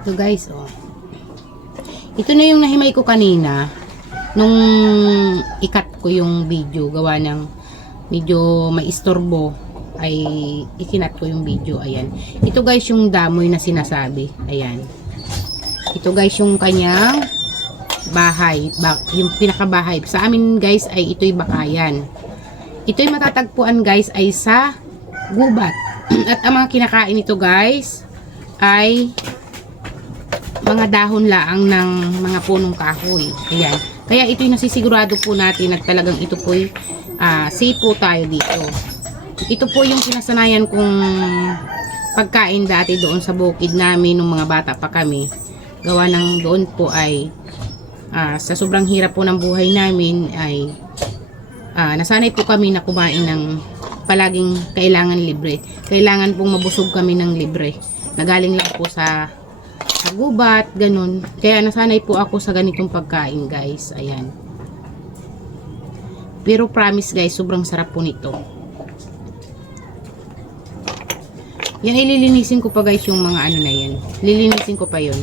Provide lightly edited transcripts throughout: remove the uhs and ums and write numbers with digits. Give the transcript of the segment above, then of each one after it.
So guys, oh. Ito na yung nahimay ko kanina nung ikat ko yung video, gawa ng medyo maistorbo ay ikinat ko yung video. Ayan. Ito guys yung damoy na sinasabi. Ayan. Ito guys yung kanyang bahay, yung pinakabahay. Sa amin guys ay ito'y bakayan. Ito'y matatagpuan guys ay sa gubat. At ang mga kinakain nito guys ay mga dahon laang ng mga punong kahoy. Ayan. Kaya ito'y nasisigurado po natin na talagang ito po'y safe po tayo dito. Ito po yung pinasanayan kong pagkain dati doon sa bukid namin nung mga bata pa kami. Gawa ng doon po ay sa sobrang hirap po ng buhay namin ay nasanay po kami na kumain ng palaging kailangan libre. Kailangan pong mabusog kami ng libre. Nagaling lang po sa gubat, ganun. Kaya nasanay po ako sa ganitong pagkain, guys. Ayan. Pero promise, guys, sobrang sarap po nito. Yan, ililinisin ko pa, guys, yung mga ano na yan. Lilinisin ko pa yun.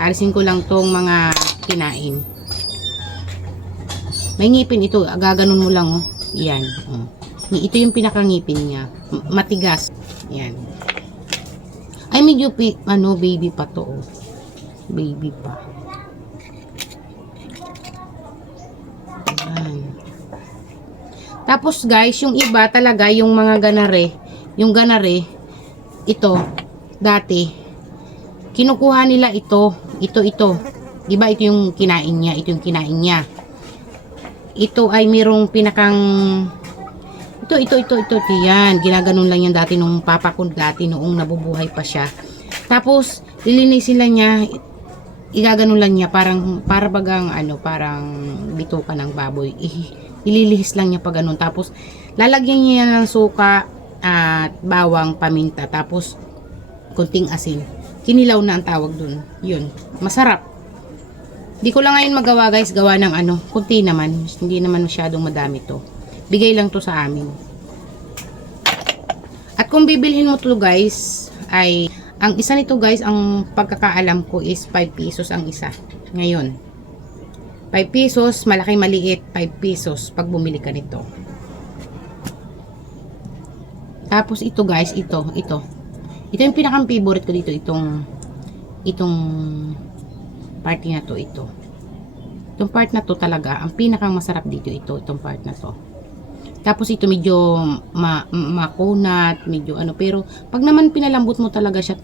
Alisin ko lang tong mga kinain. May ngipin ito. Gaganon mo lang, oh. Yan. Oh. Ito yung pinakangipin niya. Matigas. Yan. Ay, medyo baby pa to. Oh. Baby pa. Ayan. Tapos guys, yung iba talaga, yung mga ganare, yung ganare, ito, dati, kinukuha nila ito. Diba ito yung kinain niya? Ito yung kinain niya. Ito ay mayroong pinakang ito. Yan. Ginaganon lang yan dati nung papa ko dati noong nabubuhay pa siya. Tapos, lilinisin lang niya. Igaganon lang niya. Para bagang parang bituka ng baboy. Ililihis lang niya pag ganun. Tapos, lalagyan niya ng suka at bawang, paminta. Tapos, kunting asin. Kinilaw na ang tawag dun. Yun. Masarap. Di ko lang ngayon magawa guys. Gawa ng kunti naman. Hindi naman masyadong madami to. Bigay lang to sa amin. At kung bibilhin mo to guys, ay ang isa nito guys, ang pagkakaalam ko is 5 pesos ang isa. Ngayon. 5 pesos, malaki maliit, 5 pesos pag bumili ka nito. Tapos ito guys, ito. Ito yung pinakang favorite ko dito, itong party na to, ito. Itong part na to talaga, ang pinakang masarap dito, itong part na to. Tapos ito medyo makunat, medyo pero pag naman pinalambot mo talaga siya,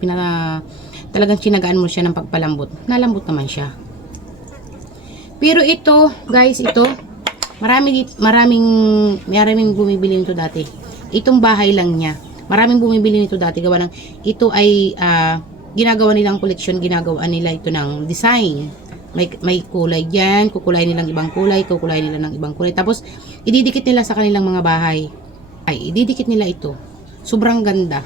talagang sinagaan mo siya ng pagpalambot, nalambot naman siya. Pero ito, guys, maraming bumibili nito dati. Itong bahay lang niya. Maraming bumibili nito dati, gawa ng ito ay ginagawa nilang koleksyon, ginagawa nila ito ng design. May kulay dyan, kukulay nilang ibang kulay, kukulay nila ng ibang kulay. Tapos, ididikit nila sa kanilang mga bahay. Ididikit nila ito. Sobrang ganda.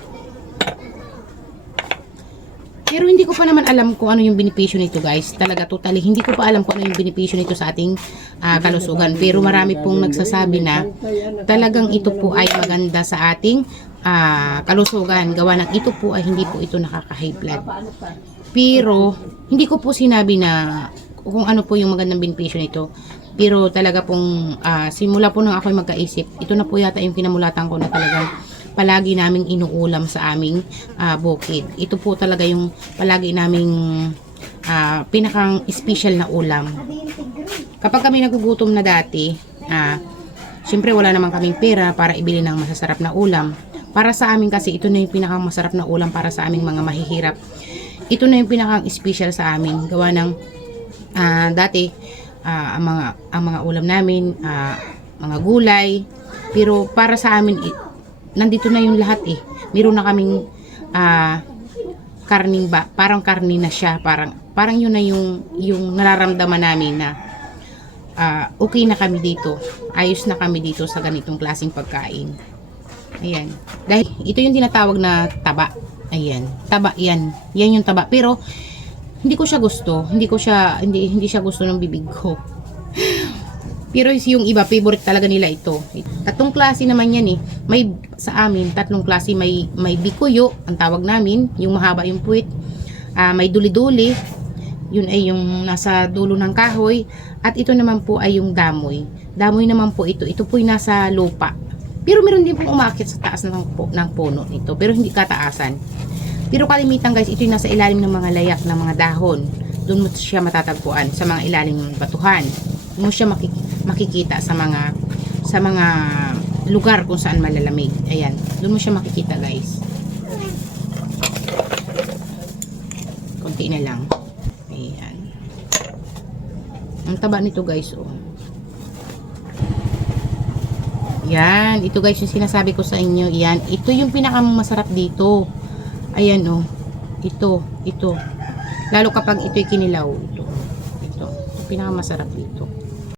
Pero hindi ko pa naman alam kung ano yung benepisyo nito guys. Talaga, totally, hindi ko pa alam kung ano yung benepisyo nito sa ating kalusugan. Pero marami pong nagsasabi na talagang ito po ay maganda sa ating kalusugan. Gawa ng ito po ay hindi po ito nakaka-high blood. Pero, hindi ko po sinabi na kung ano po yung magandang benepisyo nito. Pero talaga pong simula po nang ako'y magkaisip, ito na po yata yung kinamulatan ko na talagang palagi naming inuulam sa aming bukid. Ito po talaga yung palagi naming pinakang special na ulam. Kapag kami nagugutom na dati, syempre wala naman kaming pera para ibili ng masasarap na ulam. Para sa amin kasi ito na yung pinakang masarap na ulam para sa aming mga mahihirap. Ito na yung pinakang special sa amin. Gawa ng dati ang mga ulam namin, mga gulay. Pero para sa amin, nandito na yung lahat eh. Meron na kaming karning parang karni na siya. Parang yun na yung nararamdaman namin na okay na kami dito. Ayos na kami dito sa ganitong klaseng pagkain. Ayan. Dahil ito yung tinatawag na taba. Ayan, taba yan. Yan yung taba. Pero hindi ko siya gusto. Hindi siya gusto ng bibig ko. Pero yung iba favorite talaga nila ito. Tatlong klase naman yan eh. May sa amin tatlong klase, may bikuyo ang tawag namin, yung mahaba yung puwit. may duli-duli. Yun ay yung nasa dulo ng kahoy. At ito naman po ay yung damoy. Damoy naman po ito. Ito po ay nasa lupa. Pero meron din pong umakyat sa taas ng puno nito. Pero hindi kataasan. Pero kalimitan guys, ito yung nasa ilalim ng mga layak ng mga dahon. Doon mo siya matatagpuan sa mga ilalim ng batuhan. Doon mo siya makikita sa mga lugar kung saan malalamig. Ayan. Doon mo siya makikita guys. Konti na lang. Ayan. Ang taba nito guys, oh. Yan. Ito guys yung sinasabi ko sa inyo. Yan. Ito yung pinakamasarap dito. Ayan, oh. Ito. Lalo kapag ito'y kinilaw. Ito. Ito. Pinakamasarap dito.